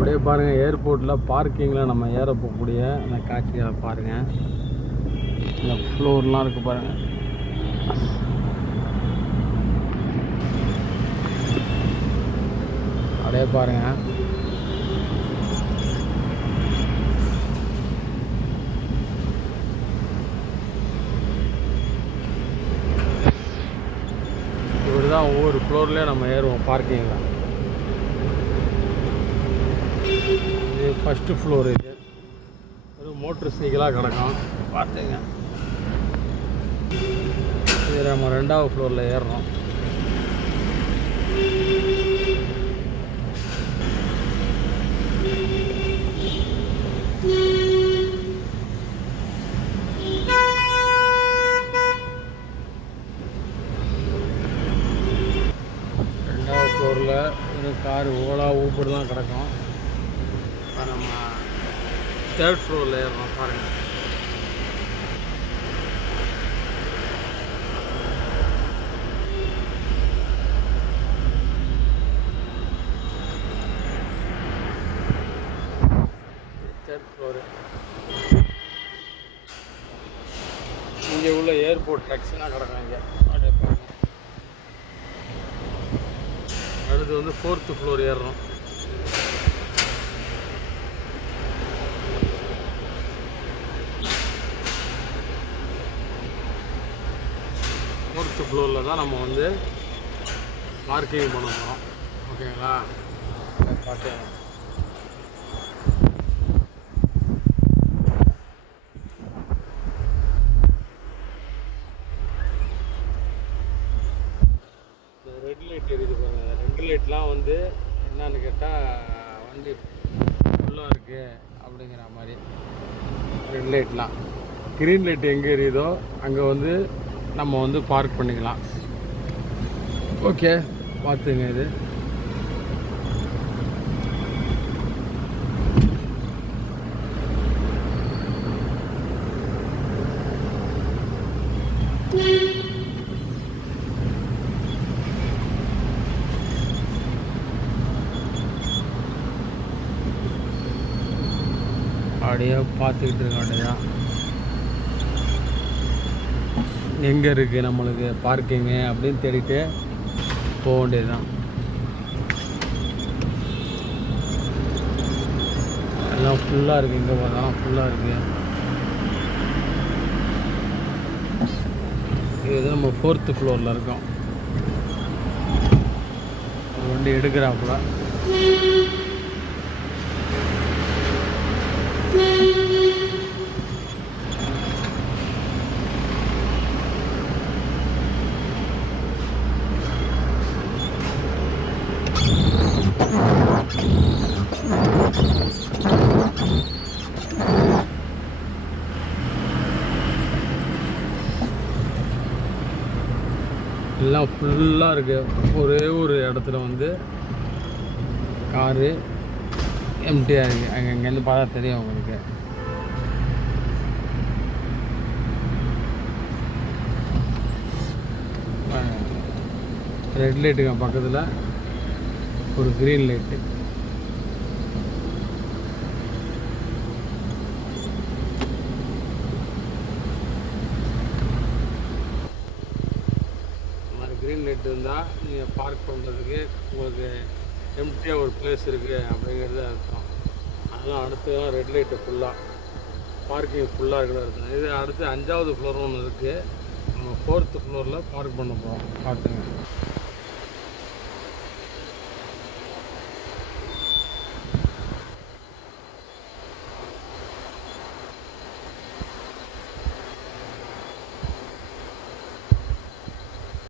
அப்படியே பாருங்கள் ஏர்போர்ட்டில் பார்க்கிங்கில் நம்ம ஏற போகக்கூடிய அந்த காட்சிகளை பாருங்கள் இந்த ஃப்ளோர்லாம் இருக்குது பாருங்கள் அப்படியே பாருங்கள் இப்படி தான் ஒவ்வொரு ஃப்ளோர்லேயும் நம்ம ஏறுவோம் பார்க்கிங்கில் இது ஃபஸ்ட்டு ஃப்ளோர் இது. ஒரு மோட்ரு சைக்கிளாக கிடக்கும். பார்த்துங்க. இது நம்ம ரெண்டாவது ஃப்ளோரில் ஏறுறோம். ரெண்டாவது ஃப்ளோரில் ஒரு கார் ஓலா ஊப்பர்லாம் கிடக்கும். இப்போ நம்ம தேர்ட் ஃப்ளோரில் ஏறுறோம் பாருங்கள் தேர்ட் ஃப்ளோரு இங்கே உள்ள ஏர்போர்ட் ட்ரக்ஸ்லாம் கிடக்கும் இங்கே அப்படியே பாருங்க அடுத்து வந்து ஃபோர்த்து ஃப்ளோர் ஏறுறோம். ஃபோர்த்து ஃப்ளோரில் தான் நம்ம வந்து பார்க்கிங் பண்ண போகிறோம் ஓகேங்களா? பார்த்து இந்த ரெட் லைட் எரியுது பாருங்க. ரெட் லைட்லாம் வந்து என்னன்னு கேட்டால் வண்டி ஃபுல்லாக இருக்குது அப்படிங்கிற மாதிரி. ரெட் லைட்லாம் க்ரீன் லைட் எங்கே எரியுதோ அங்கே வந்து நம்ம வந்து பார்க் பண்ணிக்கலாம். ஓகே பார்த்துங்க இது. அப்படியே பார்த்துக்கிட்டு இருக்க வேண்டியதான் எங்கே இருக்குது நம்மளுக்கு? பார்க்கிங்கு அப்படின்னு தேடிட்டு போக வேண்டியதுதான். எல்லாம் ஃபுல்லாக இருக்குது இங்கே பார்த்தாலும் ஃபுல்லாக இருக்குது இது நம்ம ஃபோர்த்து ஃப்ளோரில் இருக்கோம். ஒரு வண்டி எடுக்கிறாப்புல எல்லாம் ஃபுல்லாக இருக்குது ஒரே ஒரு இடத்துல வந்து காரு எம்டியாக இருக்குது அங்கே இங்கேருந்து பார்த்தா தெரியும் உங்களுக்கு. ரெட் லைட்டுங்க பக்கத்தில். ஒரு க்ரீன் லைட்டு இந்த மாதிரி இருந்தால் நீங்கள் பார்க் பண்ணுறதுக்கு உங்களுக்கு எம்டியாக ஒரு பிளேஸ் இருக்குது அப்படிங்கிறது அர்த்தம். அதெல்லாம் அடுத்து ரெட் லைட்டு ஃபுல்லாக பார்க்கிங் ஃபுல்லாக இருக்கிற அர்த்தம் இது அடுத்து அஞ்சாவது ஃப்ளோர் ஒன்று இருக்குது நம்ம ஃபோர்த்து ஃப்ளோரில் பார்க் பண்ண போகிறோம் பார்த்துங்க.